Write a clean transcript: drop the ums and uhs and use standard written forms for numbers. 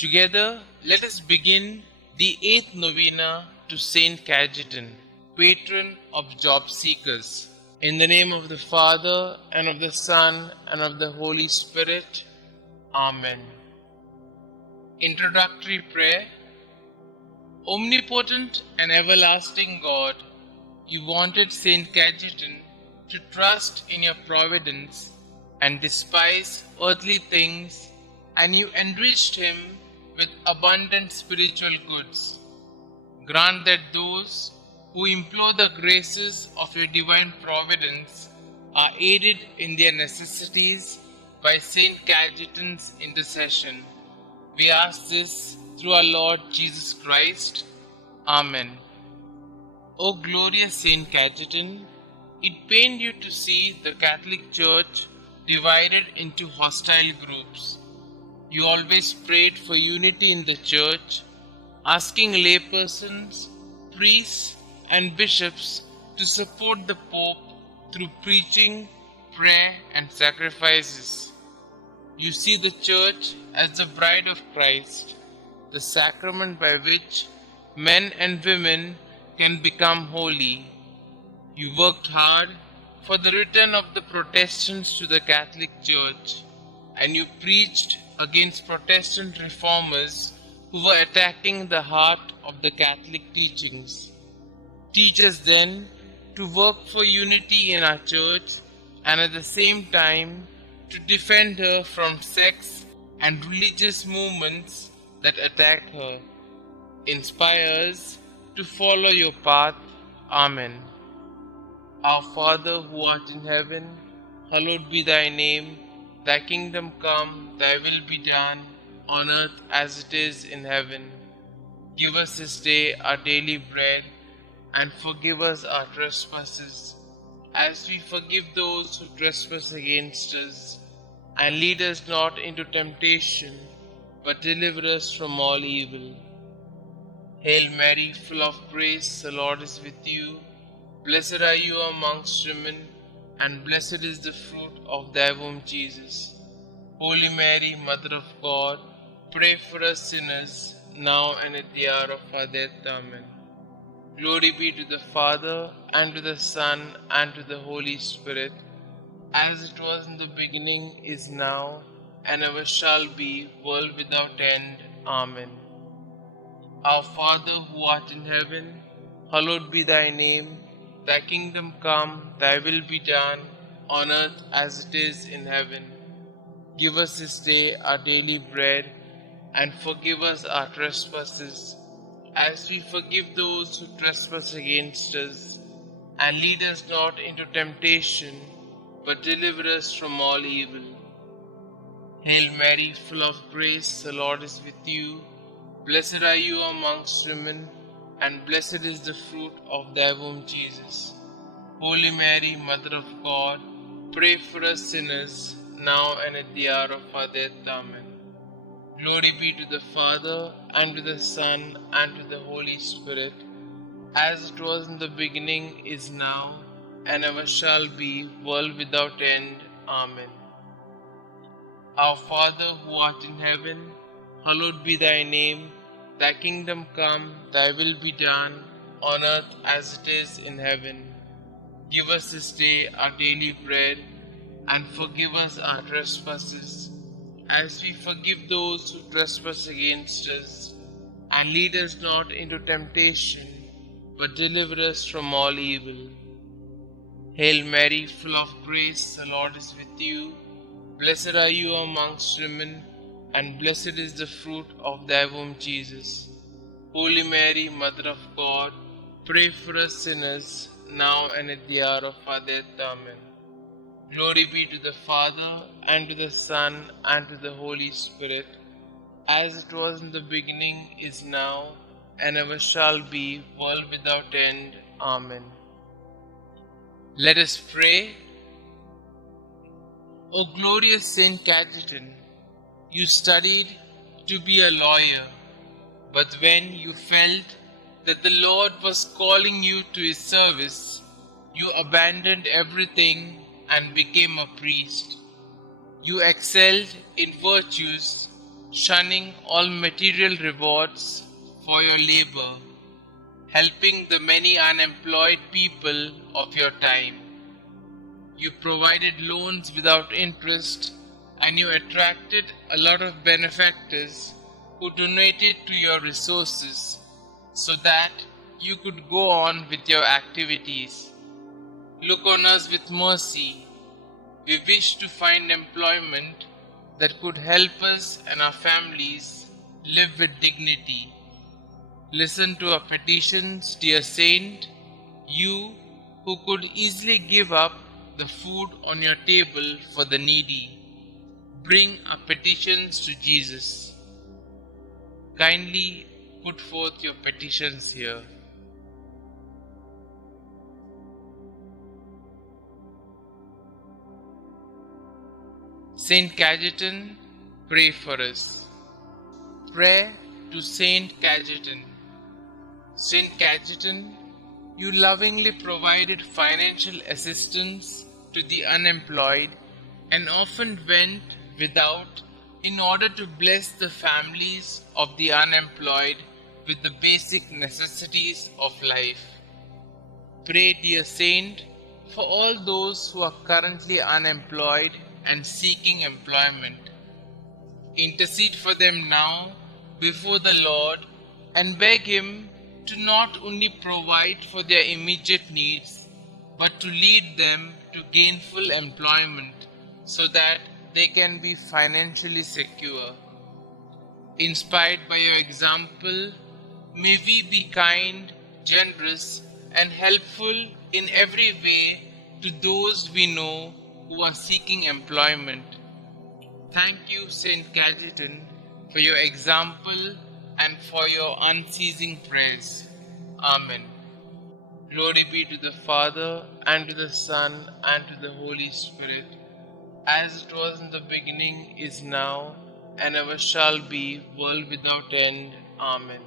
Together, let us begin the 8th Novena to St Cajetan, patron of job seekers. In the name of the Father, and of the Son, and of the Holy Spirit. Amen. Introductory Prayer. Omnipotent and everlasting God, you wanted St Cajetan to trust in your providence and despise earthly things, and you enriched him with abundant spiritual goods. Grant that those who implore the graces of your divine providence are aided in their necessities by St Cajetan's intercession. We ask this through our Lord Jesus Christ. Amen. O glorious St Cajetan, it pained you to see the Catholic Church divided into hostile groups. You always prayed for unity in the Church, asking laypersons, priests, and bishops to support the Pope through preaching, prayer, and sacrifices. You see the Church as the bride of Christ, the sacrament by which men and women can become holy. You worked hard for the return of the Protestants to the Catholic Church, and you preached against Protestant reformers who were attacking the heart of the Catholic teachings. Teach us then to work for unity in our Church and at the same time to defend her from sects and religious movements that attack her. Inspire us to follow your path. Amen. Our Father who art in heaven, hallowed be thy name. Thy kingdom come, thy will be done, on earth as it is in heaven. Give us this day our daily bread, and forgive us our trespasses, as we forgive those who trespass against us. And lead us not into temptation, but deliver us from all evil. Hail Mary, full of grace, the Lord is with you. Blessed are you amongst women, and blessed is the fruit of thy womb, Jesus. Holy Mary, Mother of God, pray for us sinners, now and at the hour of our death. Amen. Glory be to the Father, and to the Son, and to the Holy Spirit, as it was in the beginning, is now, and ever shall be, world without end. Amen. Our Father who art in heaven, hallowed be thy name. Thy kingdom come, thy will be done, on earth as it is in heaven. Give us this day our daily bread, and forgive us our trespasses, as we forgive those who trespass against us. And lead us not into temptation, but deliver us from all evil. Hail Mary, full of grace, the Lord is with you. Blessed are you amongst women, and blessed is the fruit of thy womb, Jesus. Holy Mary, Mother of God, pray for us sinners, now and at the hour of our death. Amen. Glory be to the Father, and to the Son, and to the Holy Spirit, as it was in the beginning, is now, and ever shall be, world without end. Amen. Our Father who art in heaven, hallowed be thy name. Thy kingdom come, thy will be done, on earth as it is in heaven. Give us this day our daily bread, and forgive us our trespasses, as we forgive those who trespass against us. And lead us not into temptation, but deliver us from all evil. Hail Mary, full of grace, the Lord is with you. Blessed are you amongst women, and blessed is the fruit of thy womb, Jesus. Holy Mary, Mother of God, pray for us sinners, now and at the hour of our death. Amen. Glory be to the Father, and to the Son, and to the Holy Spirit, as it was in the beginning, is now, and ever shall be, world without end. Amen. Let us pray. O glorious St Cajetan, you studied to be a lawyer, but when you felt that the Lord was calling you to his service, you abandoned everything and became a priest. You excelled in virtues, shunning all material rewards for your labor, helping the many unemployed people of your time. You provided loans without interest, and you attracted a lot of benefactors who donated to your resources so that you could go on with your activities. Look on us with mercy. We wish to find employment that could help us and our families live with dignity. Listen to our petitions, dear Saint, you who could easily give up the food on your table for the needy. Bring our petitions to Jesus. Kindly put forth your petitions here. St Cajetan, pray for us. Prayer to St Cajetan. St Cajetan, you lovingly provided financial assistance to the unemployed and often went without in order to bless the families of the unemployed with the basic necessities of life. Pray, dear Saint, for all those who are currently unemployed and seeking employment. Intercede for them now before the Lord and beg Him to not only provide for their immediate needs, but to lead them to gainful employment so that they can be financially secure. Inspired by your example, may we be kind, generous, and helpful in every way to those we know who are seeking employment. Thank you, St. Cajetan, for your example and for your unceasing prayers. Amen. Glory be to the Father, and to the Son, and to the Holy Spirit, as it was in the beginning, is now, and ever shall be, world without end. Amen.